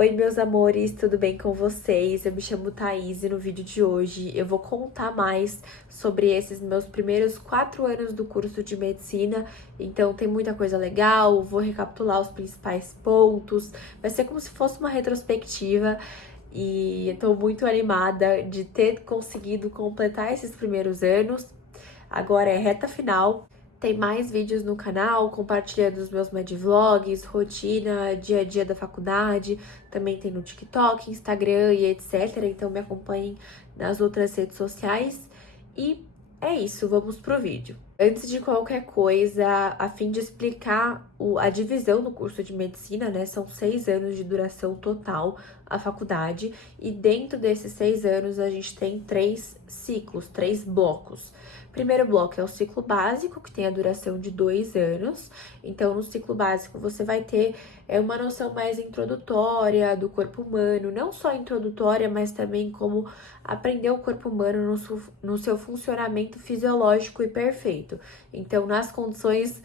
Oi, meus amores, tudo bem com vocês? Eu me chamo Thaís e no vídeo de hoje eu vou contar mais sobre esses meus primeiros 4 anos do curso de medicina. Então tem muita coisa legal, vou recapitular os principais pontos, vai ser como se fosse uma retrospectiva e eu tô muito animada de ter conseguido completar esses primeiros anos. Agora é reta final. Tem mais vídeos no canal, compartilhando os meus medvlogs, rotina, dia a dia da faculdade. Também tem no TikTok, Instagram e etc. Então me acompanhem nas outras redes sociais. E é isso, vamos pro vídeo. Antes de qualquer coisa, a fim de explicar a divisão do curso de medicina, né? São 6 anos de duração total a faculdade. E dentro desses 6 anos a gente tem 3 ciclos, 3 blocos. Primeiro bloco é o ciclo básico, que tem a duração de 2 anos. Então, no ciclo básico, você vai ter uma noção mais introdutória do corpo humano, não só introdutória, mas também como aprender o corpo humano no seu funcionamento fisiológico e perfeito. Então, nas condições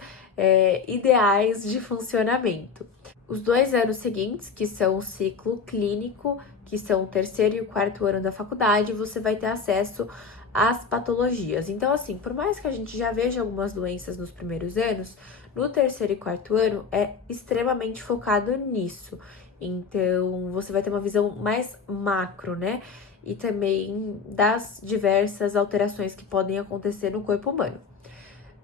ideais de funcionamento. Os 2 anos seguintes, que são o ciclo clínico, que são o 3º e o 4º ano da faculdade, você vai ter acesso às patologias. Então, assim, por mais que a gente já veja algumas doenças nos primeiros anos, no 3º e 4º ano é extremamente focado nisso. Então, você vai ter uma visão mais macro, né? E também das diversas alterações que podem acontecer no corpo humano.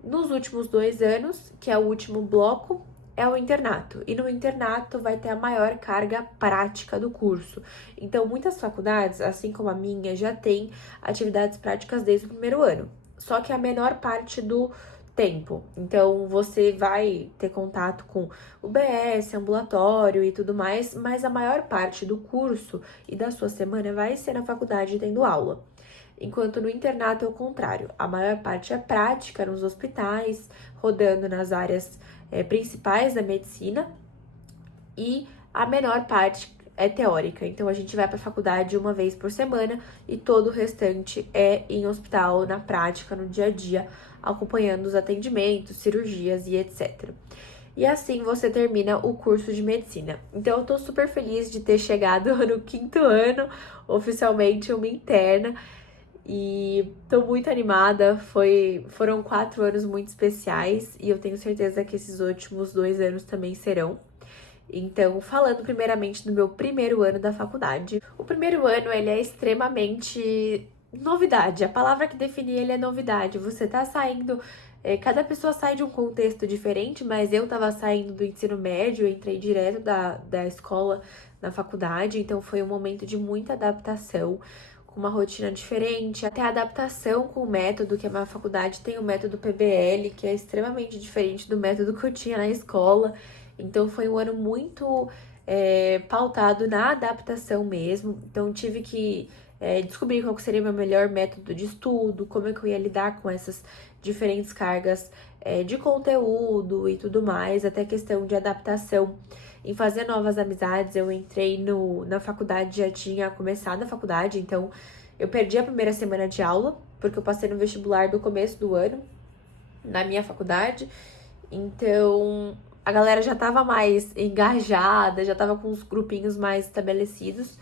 Nos últimos 2 anos, que é o último bloco, é o internato. E no internato vai ter a maior carga prática do curso. Então, muitas faculdades, assim como a minha, já tem atividades práticas desde o primeiro ano. Só que a menor parte do tempo. Então, você vai ter contato com UBS, ambulatório e tudo mais, mas a maior parte do curso e da sua semana vai ser na faculdade tendo aula. Enquanto no internato é o contrário, a maior parte é prática nos hospitais, rodando nas áreas principais da medicina, e a menor parte é teórica. Então a gente vai para a faculdade uma vez por semana e todo o restante é em hospital, na prática, no dia a dia, acompanhando os atendimentos, cirurgias e etc. E assim você termina o curso de medicina. Então eu tô super feliz de ter chegado no 5º ano, oficialmente uma interna. E tô muito animada, foram 4 anos muito especiais e eu tenho certeza que esses últimos 2 anos também serão. Então, falando primeiramente do meu primeiro ano da faculdade. O primeiro ano, ele é extremamente novidade. A palavra que define ele é novidade. Você tá saindo, cada pessoa sai de um contexto diferente, mas eu tava saindo do ensino médio, eu entrei direto da escola na faculdade, então foi um momento de muita adaptação, com uma rotina diferente, até a adaptação com o método, que a minha faculdade tem o método PBL, que é extremamente diferente do método que eu tinha na escola. Então foi um ano muito pautado na adaptação mesmo. Então tive que descobrir qual seria o meu melhor método de estudo, como é que eu ia lidar com essas diferentes cargas de conteúdo e tudo mais, até questão de adaptação em fazer novas amizades. Eu entrei na faculdade, já tinha começado a faculdade, então eu perdi a primeira semana de aula, porque eu passei no vestibular do começo do ano, na minha faculdade. Então, a galera já tava mais engajada, já tava com os grupinhos mais estabelecidos.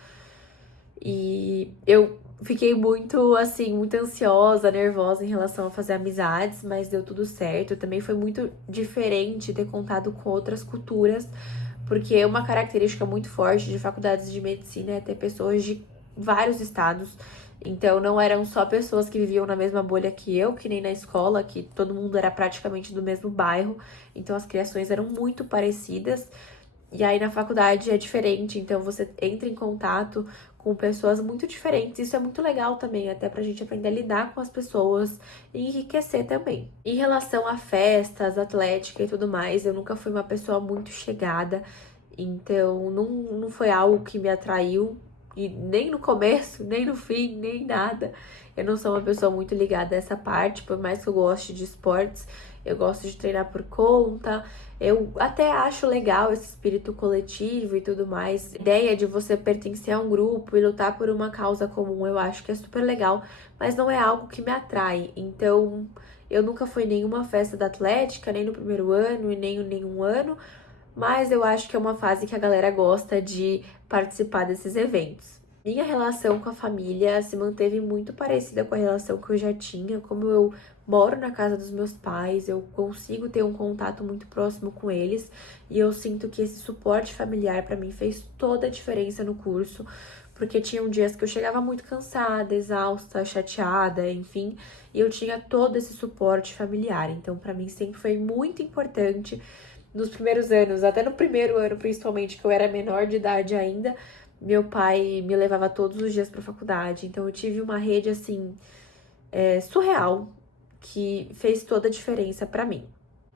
E eu fiquei muito, assim, muito ansiosa, nervosa em relação a fazer amizades, mas deu tudo certo. Também foi muito diferente ter contato com outras culturas, porque uma característica muito forte de faculdades de medicina é ter pessoas de vários estados. Então, não eram só pessoas que viviam na mesma bolha que eu, que nem na escola, que todo mundo era praticamente do mesmo bairro. Então, as criações eram muito parecidas. E aí, na faculdade é diferente. Então, você entra em contato com pessoas muito diferentes. Isso é muito legal também, até pra gente aprender a lidar com as pessoas e enriquecer também. Em relação a festas, atlética e tudo mais, eu nunca fui uma pessoa muito chegada. Então, não foi algo que me atraiu. E nem no começo, nem no fim, nem nada. Eu não sou uma pessoa muito ligada a essa parte, por mais que eu goste de esportes, eu gosto de treinar por conta. Eu até acho legal esse espírito coletivo e tudo mais. A ideia de você pertencer a um grupo e lutar por uma causa comum, eu acho que é super legal, mas não é algo que me atrai. Então, eu nunca fui em nenhuma festa da Atlética, nem no primeiro ano e nem em nenhum ano. Mas eu acho que é uma fase que a galera gosta de participar desses eventos. Minha relação com a família se manteve muito parecida com a relação que eu já tinha. Como eu moro na casa dos meus pais, eu consigo ter um contato muito próximo com eles e eu sinto que esse suporte familiar para mim fez toda a diferença no curso, porque tinham dias que eu chegava muito cansada, exausta, chateada, enfim, e eu tinha todo esse suporte familiar. Então, para mim sempre foi muito importante nos primeiros anos, até no primeiro ano principalmente, que eu era menor de idade ainda. Meu pai me levava todos os dias para a faculdade, então eu tive uma rede assim surreal que fez toda a diferença para mim.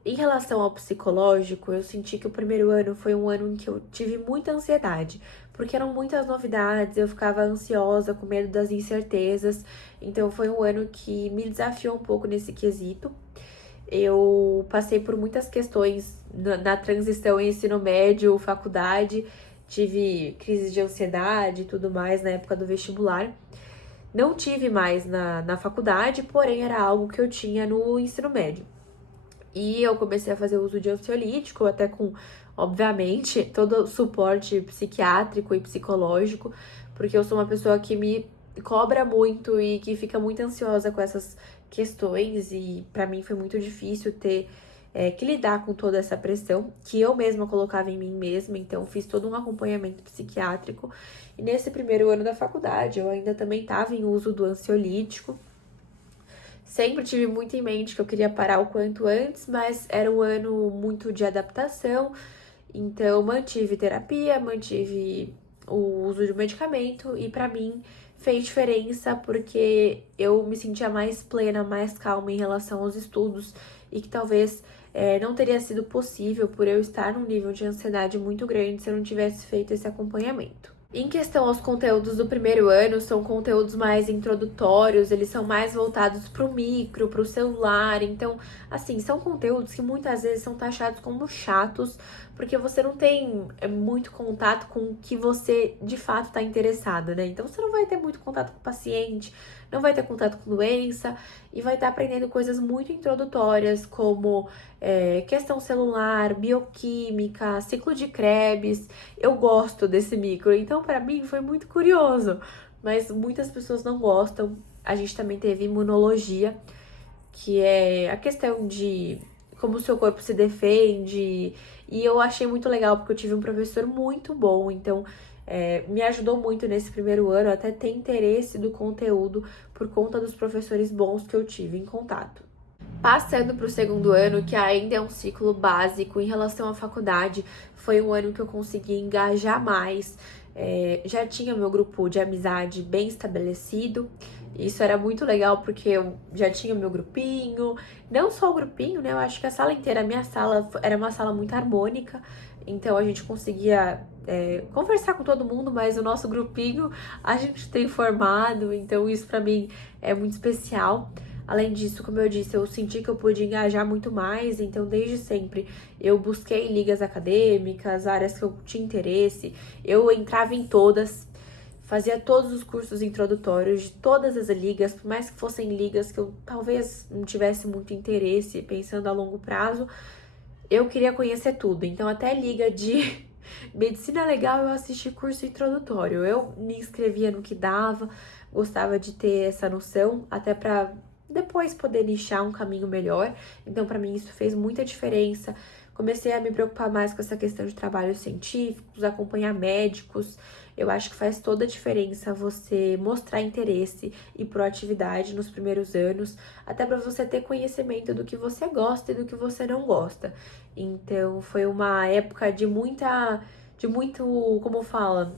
Em relação ao psicológico, eu senti que o primeiro ano foi um ano em que eu tive muita ansiedade, porque eram muitas novidades, eu ficava ansiosa, com medo das incertezas, então foi um ano que me desafiou um pouco nesse quesito. Eu passei por muitas questões na transição ensino médio, faculdade, tive crise de ansiedade e tudo mais na época do vestibular. Não tive mais na faculdade, porém era algo que eu tinha no ensino médio. E eu comecei a fazer uso de ansiolítico, até com, obviamente, todo o suporte psiquiátrico e psicológico, porque eu sou uma pessoa que me cobra muito e que fica muito ansiosa com essas questões, e para mim foi muito difícil ter que lidar com toda essa pressão que eu mesma colocava em mim mesma. Então fiz todo um acompanhamento psiquiátrico, e nesse primeiro ano da faculdade eu ainda também estava em uso do ansiolítico. Sempre tive muito em mente que eu queria parar o quanto antes, mas era um ano muito de adaptação, então mantive terapia, mantive o uso de medicamento, e para mim fez diferença porque eu me sentia mais plena, mais calma em relação aos estudos, e que talvez não teria sido possível por eu estar num nível de ansiedade muito grande se eu não tivesse feito esse acompanhamento. Em questão aos conteúdos do primeiro ano, são conteúdos mais introdutórios, eles são mais voltados para o micro, para o celular. Então, assim, são conteúdos que muitas vezes são taxados como chatos, porque você não tem muito contato com o que você de fato está interessado, né? Então, você não vai ter muito contato com o paciente, não vai ter contato com doença, e vai estar aprendendo coisas muito introdutórias, como questão celular, bioquímica, ciclo de Krebs. Eu gosto desse micro, então para mim foi muito curioso, mas muitas pessoas não gostam. A gente também teve imunologia, que é a questão de como o seu corpo se defende, e eu achei muito legal porque eu tive um professor muito bom, então me ajudou muito nesse primeiro ano até ter interesse do conteúdo por conta dos professores bons que eu tive em contato. Passando para o segundo ano, que ainda é um ciclo básico em relação à faculdade, foi um ano que eu consegui engajar mais. Já tinha meu grupo de amizade bem estabelecido. Isso era muito legal porque eu já tinha meu grupinho, não só o grupinho, né? Eu acho que a sala inteira, a minha sala, era uma sala muito harmônica, então a gente conseguia conversar com todo mundo, mas o nosso grupinho a gente tem formado, então isso pra mim é muito especial. Além disso, como eu disse, eu senti que eu pude engajar muito mais, então desde sempre eu busquei ligas acadêmicas, áreas que eu tinha interesse, eu entrava em todas, fazia todos os cursos introdutórios de todas as ligas, por mais que fossem ligas que eu talvez não tivesse muito interesse, pensando a longo prazo, eu queria conhecer tudo. Então até liga de medicina legal eu assisti curso introdutório, eu me inscrevia no que dava, gostava de ter essa noção, até para depois poder nichar um caminho melhor. Então, para mim, isso fez muita diferença. Comecei a me preocupar mais com essa questão de trabalhos científicos, acompanhar médicos. Eu acho que faz toda a diferença você mostrar interesse e proatividade nos primeiros anos, até para você ter conhecimento do que você gosta e do que você não gosta. Então, foi uma época de muito, como fala,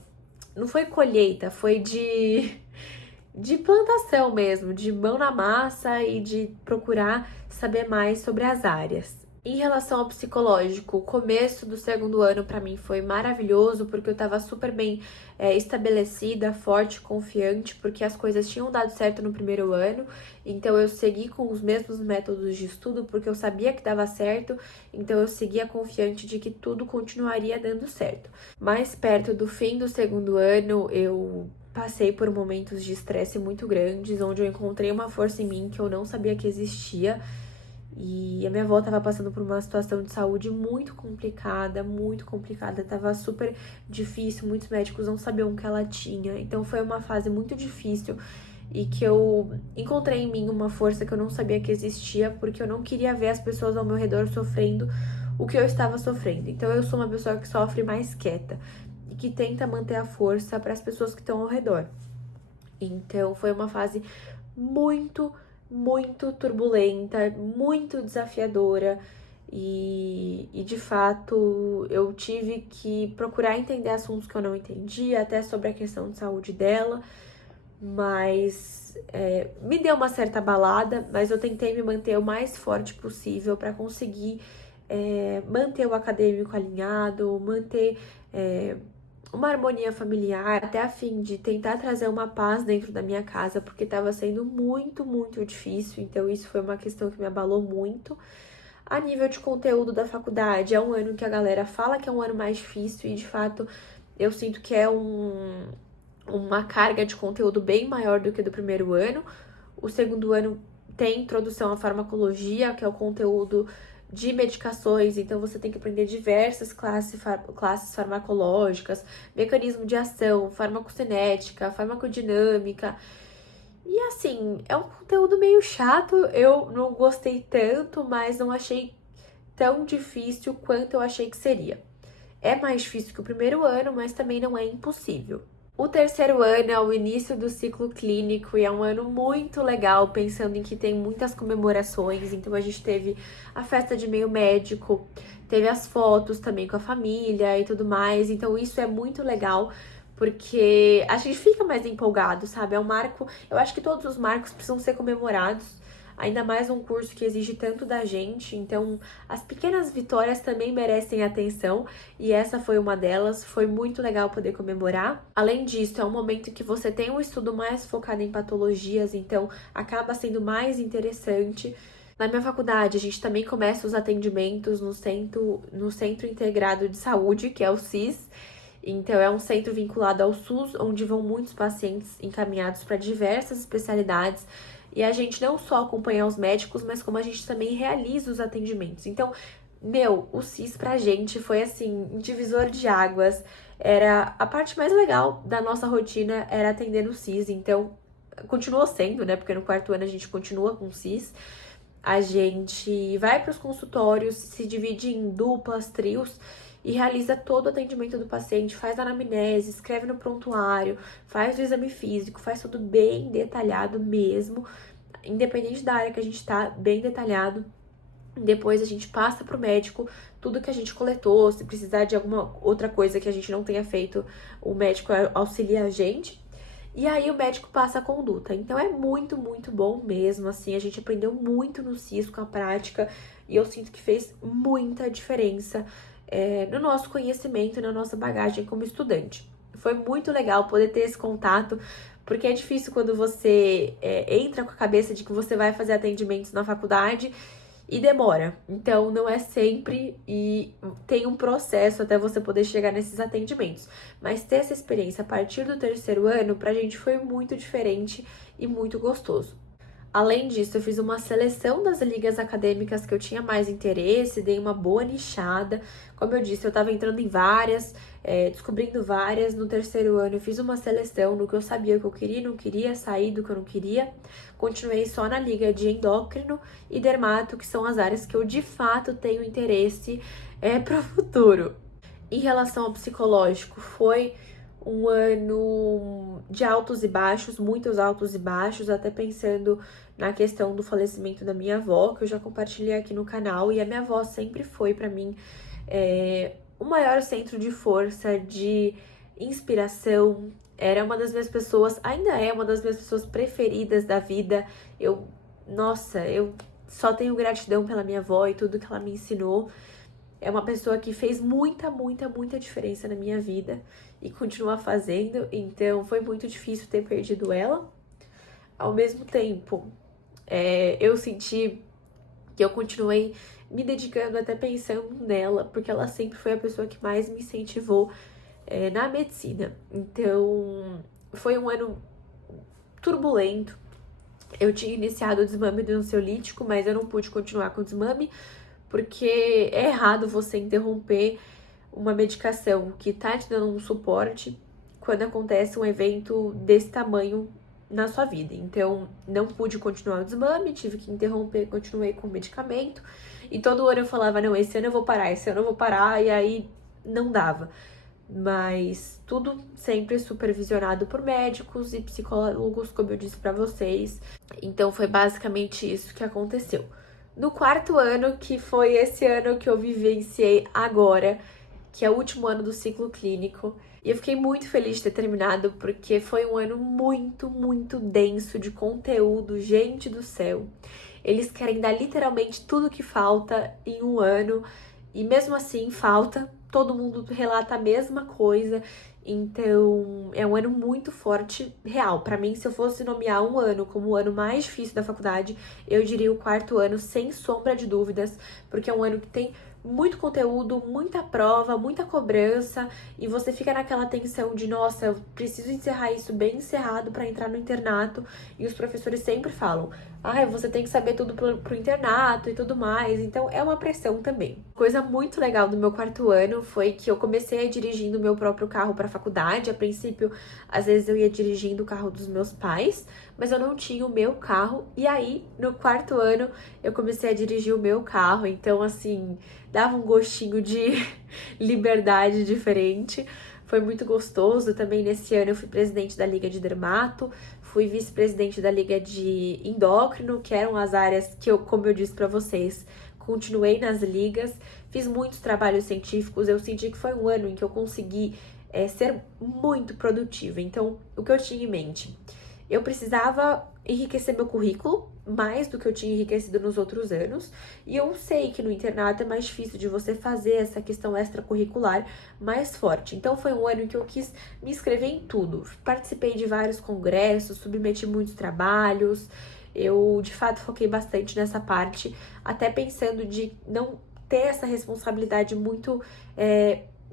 não foi colheita, foi de plantação mesmo, de mão na massa e de procurar saber mais sobre as áreas. Em relação ao psicológico, o começo do segundo ano para mim foi maravilhoso, porque eu estava super bem estabelecida, forte, confiante, porque as coisas tinham dado certo no primeiro ano, então eu segui com os mesmos métodos de estudo, porque eu sabia que dava certo, então eu seguia confiante de que tudo continuaria dando certo. Mais perto do fim do segundo ano, eu passei por momentos de estresse muito grandes, onde eu encontrei uma força em mim que eu não sabia que existia, E a minha avó tava passando por uma situação de saúde muito complicada, tava super difícil, muitos médicos não sabiam o que ela tinha. Então foi uma fase muito difícil e que eu encontrei em mim uma força que eu não sabia que existia, porque eu não queria ver as pessoas ao meu redor sofrendo o que eu estava sofrendo. Então eu sou uma pessoa que sofre mais quieta e que tenta manter a força para as pessoas que estão ao redor. Então foi uma fase muito, muito turbulenta, muito desafiadora e de fato eu tive que procurar entender assuntos que eu não entendia, até sobre a questão de saúde dela, mas me deu uma certa abalada, mas eu tentei me manter o mais forte possível para conseguir manter o acadêmico alinhado, manter uma harmonia familiar, até a fim de tentar trazer uma paz dentro da minha casa, porque estava sendo muito, muito difícil, então isso foi uma questão que me abalou muito. A nível de conteúdo da faculdade, é um ano que a galera fala que é um ano mais difícil, e de fato eu sinto que é uma carga de conteúdo bem maior do que do primeiro ano. O segundo ano tem introdução à farmacologia, que é o conteúdo de medicações, então você tem que aprender diversas classes farmacológicas, mecanismo de ação, farmacocinética, farmacodinâmica. E assim, é um conteúdo meio chato, eu não gostei tanto, mas não achei tão difícil quanto eu achei que seria. É mais difícil que o primeiro ano, mas também não é impossível. O terceiro ano é o início do ciclo clínico e é um ano muito legal, pensando em que tem muitas comemorações. Então a gente teve a festa de meio médico, teve as fotos também com a família e tudo mais. Então isso é muito legal, porque a gente fica mais empolgado, sabe? É um marco, eu acho que todos os marcos precisam ser comemorados. Ainda mais um curso que exige tanto da gente, então as pequenas vitórias também merecem atenção e essa foi uma delas, foi muito legal poder comemorar. Além disso, é um momento em que você tem um estudo mais focado em patologias, então acaba sendo mais interessante. Na minha faculdade, a gente também começa os atendimentos no Centro Integrado de Saúde, que é o CIS. Então, é um centro vinculado ao SUS, onde vão muitos pacientes encaminhados para diversas especialidades. E a gente não só acompanha os médicos, mas como a gente também realiza os atendimentos. Então, o CIS pra gente foi assim, um divisor de águas. Era a parte mais legal da nossa rotina, era atender no CIS. Então, continuou sendo, né? Porque no quarto ano a gente continua com o CIS. A gente vai para os consultórios, se divide em duplas, trios e realiza todo o atendimento do paciente, faz a anamnese, escreve no prontuário, faz o exame físico, faz tudo bem detalhado mesmo, independente da área que a gente tá, bem detalhado. Depois a gente passa pro médico tudo que a gente coletou, se precisar de alguma outra coisa que a gente não tenha feito, o médico auxilia a gente. E aí o médico passa a conduta. Então é muito, muito bom mesmo, assim, a gente aprendeu muito no CIS com a prática e eu sinto que fez muita diferença no nosso conhecimento, na nossa bagagem como estudante. Foi muito legal poder ter esse contato, porque é difícil quando você entra com a cabeça de que você vai fazer atendimentos na faculdade e demora. Então, não é sempre e tem um processo até você poder chegar nesses atendimentos. Mas ter essa experiência a partir do terceiro ano, pra gente foi muito diferente e muito gostoso. Além disso, eu fiz uma seleção das ligas acadêmicas que eu tinha mais interesse, dei uma boa nichada. Como eu disse, eu estava entrando em várias, descobrindo várias. No terceiro ano, eu fiz uma seleção no que eu sabia que eu queria e não queria, sair do que eu não queria. Continuei só na liga de endócrino e dermato, que são as áreas que eu de fato tenho interesse para o futuro. Em relação ao psicológico, foi um ano de altos e baixos, muitos altos e baixos, até pensando na questão do falecimento da minha avó, que eu já compartilhei aqui no canal, e a minha avó sempre foi para mim o maior centro de força, de inspiração. Era uma das minhas pessoas, ainda é uma das minhas pessoas preferidas da vida. Eu só tenho gratidão pela minha avó e tudo que ela me ensinou. É uma pessoa que fez muita, muita, muita diferença na minha vida e continua fazendo, então foi muito difícil ter perdido ela. Ao mesmo tempo, eu senti que eu continuei me dedicando, até pensando nela, porque ela sempre foi a pessoa que mais me incentivou na medicina. Então, foi um ano turbulento, Eu tinha iniciado o desmame do ansiolítico, mas eu não pude continuar com o desmame, porque é errado você interromper uma medicação que tá te dando um suporte quando acontece um evento desse tamanho na sua vida. Então, não pude continuar o desmame, tive que interromper, continuei com o medicamento. E todo ano eu falava, não, esse ano eu vou parar, esse ano eu vou parar, e aí não dava. Mas tudo sempre supervisionado por médicos e psicólogos, como eu disse pra vocês. Então foi basicamente isso que aconteceu. No quarto ano, que foi esse ano que eu vivenciei agora, que é o último ano do ciclo clínico, e eu fiquei muito feliz de ter terminado, porque foi um ano muito, muito denso de conteúdo, gente do céu. Eles querem dar literalmente tudo que falta em um ano, e mesmo assim falta, todo mundo relata a mesma coisa. Então, é um ano muito forte, real. Pra mim, se eu fosse nomear um ano como o ano mais difícil da faculdade, eu diria o quarto ano, sem sombra de dúvidas, porque é um ano que tem muito conteúdo, muita prova, muita cobrança, e você fica naquela tensão de, nossa, eu preciso encerrar isso bem encerrado pra entrar no internato, e os professores sempre falam, você tem que saber tudo pro internato e tudo mais, então é uma pressão também. Coisa muito legal do meu quarto ano foi que eu comecei dirigindo o meu próprio carro pra faculdade. A princípio, às vezes eu ia dirigindo o carro dos meus pais, mas eu não tinha o meu carro, e aí, no quarto ano, eu comecei a dirigir o meu carro, então, assim, dava um gostinho de liberdade diferente. Foi muito gostoso. Também nesse ano eu fui presidente da Liga de Dermato, fui vice-presidente da Liga de Endócrino, que eram as áreas que eu, como eu disse pra vocês, continuei nas ligas, fiz muitos trabalhos científicos. Eu senti que foi um ano em que eu consegui ser muito produtiva. Então, o que eu tinha em mente? Eu precisava enriquecer meu currículo, mais do que eu tinha enriquecido nos outros anos, e eu sei que no internato é mais difícil de você fazer essa questão extracurricular mais forte. Então foi um ano em que eu quis me inscrever em tudo. Participei de vários congressos, submeti muitos trabalhos, eu de fato foquei bastante nessa parte, até pensando de não ter essa responsabilidade muito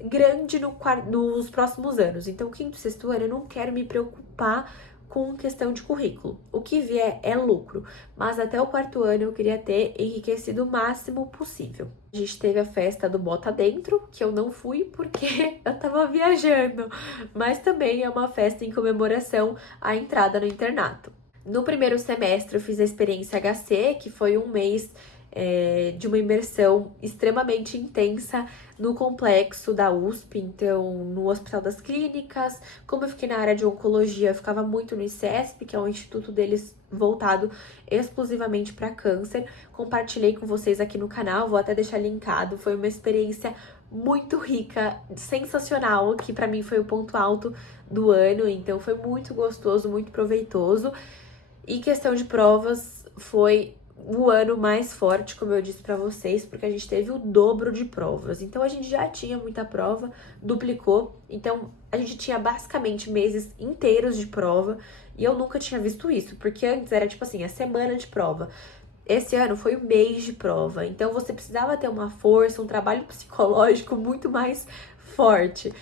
grande nos próximos anos. Então, quinto e sexto ano, eu não quero me preocupar com questão de currículo. O que vier é lucro, mas até o quarto ano eu queria ter enriquecido o máximo possível. A gente teve a festa do Bota Dentro, que eu não fui porque eu tava viajando, mas também é uma festa em comemoração à entrada no internato. No primeiro semestre eu fiz a experiência HC, que foi um mês de uma imersão extremamente intensa no complexo da USP, então no Hospital das Clínicas. Como eu fiquei na área de oncologia, eu ficava muito no ICESP, que é um instituto deles voltado exclusivamente para câncer. Compartilhei com vocês aqui no canal, vou até deixar linkado. Foi uma experiência muito rica, sensacional, que para mim foi o ponto alto do ano, então foi muito gostoso, muito proveitoso. E questão de provas, foi o ano mais forte, como eu disse pra vocês, porque a gente teve o dobro de provas. Então a gente já tinha muita prova, duplicou. Então a gente tinha basicamente meses inteiros de prova, e eu nunca tinha visto isso, porque antes era tipo assim, a semana de prova. Esse ano foi o mês de prova, então você precisava ter uma força, um trabalho psicológico muito mais forte.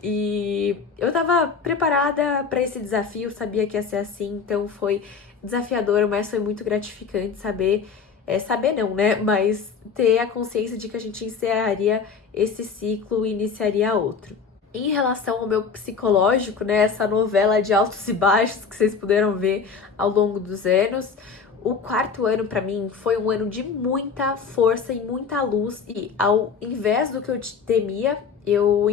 E eu tava preparada para esse desafio, sabia que ia ser assim, então foi desafiador, mas foi muito gratificante saber não, né? Mas ter a consciência de que a gente encerraria esse ciclo e iniciaria outro. Em relação ao meu psicológico, né? Essa novela de altos e baixos que vocês puderam ver ao longo dos anos, o quarto ano pra mim foi um ano de muita força e muita luz, e ao invés do que eu temia, eu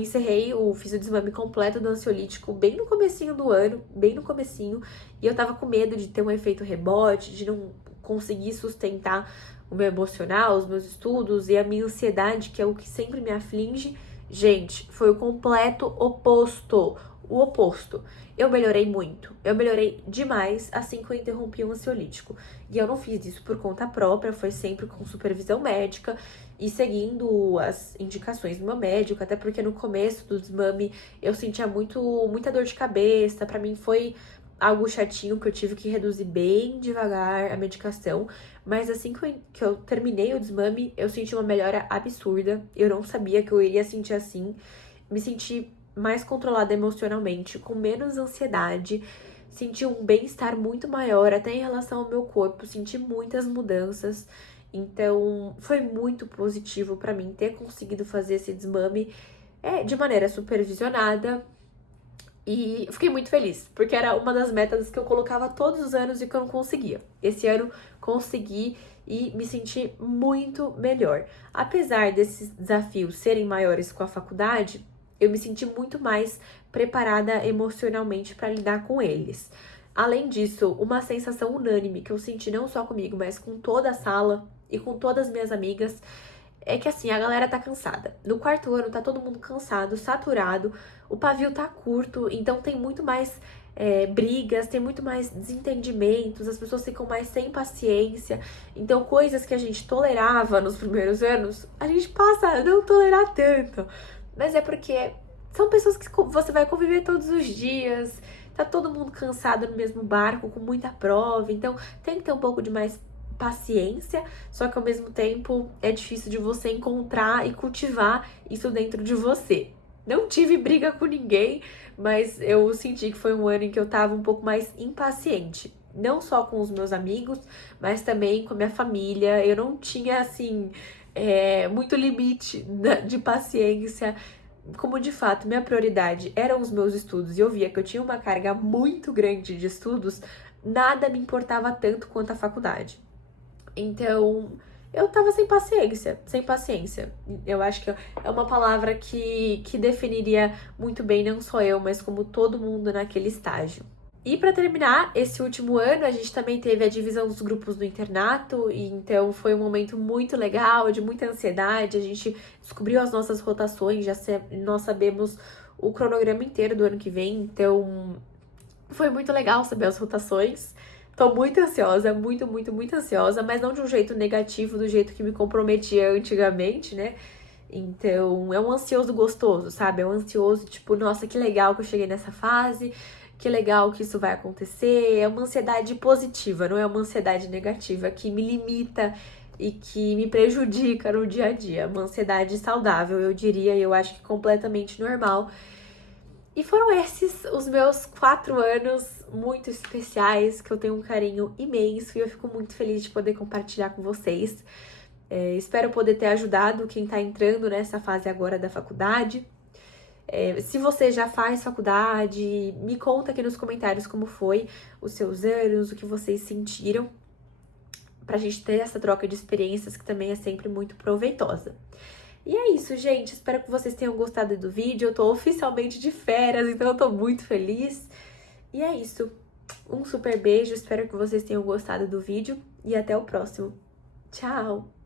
fiz o desmame completo do ansiolítico bem no comecinho do ano, bem no comecinho, e eu tava com medo de ter um efeito rebote, de não conseguir sustentar o meu emocional, os meus estudos e a minha ansiedade, que é o que sempre me aflige. Gente, foi o completo oposto, o oposto. Eu melhorei muito, eu melhorei demais assim que eu interrompi o ansiolítico. E eu não fiz isso por conta própria, foi sempre com supervisão médica e seguindo as indicações do meu médico, até porque no começo do desmame eu sentia muita dor de cabeça, pra mim foi algo chatinho que eu tive que reduzir bem devagar a medicação, mas assim que eu terminei o desmame, eu senti uma melhora absurda, eu não sabia que eu iria sentir assim, me senti mais controlada emocionalmente, com menos ansiedade, senti um bem-estar muito maior, até em relação ao meu corpo, senti muitas mudanças. Então, foi muito positivo pra mim ter conseguido fazer esse desmame de maneira supervisionada. E eu fiquei muito feliz, porque era uma das metas que eu colocava todos os anos e que eu não conseguia. Esse ano consegui e me senti muito melhor. Apesar desses desafios serem maiores com a faculdade, eu me senti muito mais preparada emocionalmente para lidar com eles. Além disso, uma sensação unânime que eu senti não só comigo, mas com toda a sala e com todas as minhas amigas, é que assim, a galera tá cansada. No quarto ano tá todo mundo cansado, saturado, o pavio tá curto, então tem muito mais brigas, tem muito mais desentendimentos, as pessoas ficam mais sem paciência. Então, coisas que a gente tolerava nos primeiros anos, a gente passa a não tolerar tanto. Mas é porque são pessoas que você vai conviver todos os dias, tá todo mundo cansado no mesmo barco, com muita prova, então tem que ter um pouco de mais paciência, só que ao mesmo tempo é difícil de você encontrar e cultivar isso dentro de você. Não tive briga com ninguém, mas eu senti que foi um ano em que eu tava um pouco mais impaciente. Não só com os meus amigos, mas também com a minha família. Eu não tinha, assim, muito limite de paciência. Como de fato minha prioridade eram os meus estudos e eu via que eu tinha uma carga muito grande de estudos, nada me importava tanto quanto a faculdade. Então, eu tava sem paciência, sem paciência. Eu acho que é uma palavra que definiria muito bem não só eu, mas como todo mundo naquele estágio. E para terminar, esse último ano a gente também teve a divisão dos grupos no internato, e então foi um momento muito legal, de muita ansiedade. A gente descobriu as nossas rotações, nós sabemos o cronograma inteiro do ano que vem, então foi muito legal saber as rotações. Tô muito ansiosa, muito, muito, muito ansiosa, mas não de um jeito negativo, do jeito que me comprometia antigamente, né? Então, é um ansioso gostoso, sabe? É um ansioso, tipo, nossa, que legal que eu cheguei nessa fase, que legal que isso vai acontecer. É uma ansiedade positiva, não é uma ansiedade negativa que me limita e que me prejudica no dia a dia. Uma ansiedade saudável, eu diria, e eu acho que completamente normal. E foram esses os meus 4 anos muito especiais, que eu tenho um carinho imenso e eu fico muito feliz de poder compartilhar com vocês. Espero poder ter ajudado quem tá entrando nessa fase agora da faculdade. Se você já faz faculdade, me conta aqui nos comentários como foi os seus anos, o que vocês sentiram, pra gente ter essa troca de experiências que também é sempre muito proveitosa. E é isso, gente. Espero que vocês tenham gostado do vídeo. Eu tô oficialmente de férias, então eu tô muito feliz. E é isso. Um super beijo. Espero que vocês tenham gostado do vídeo. E até o próximo. Tchau!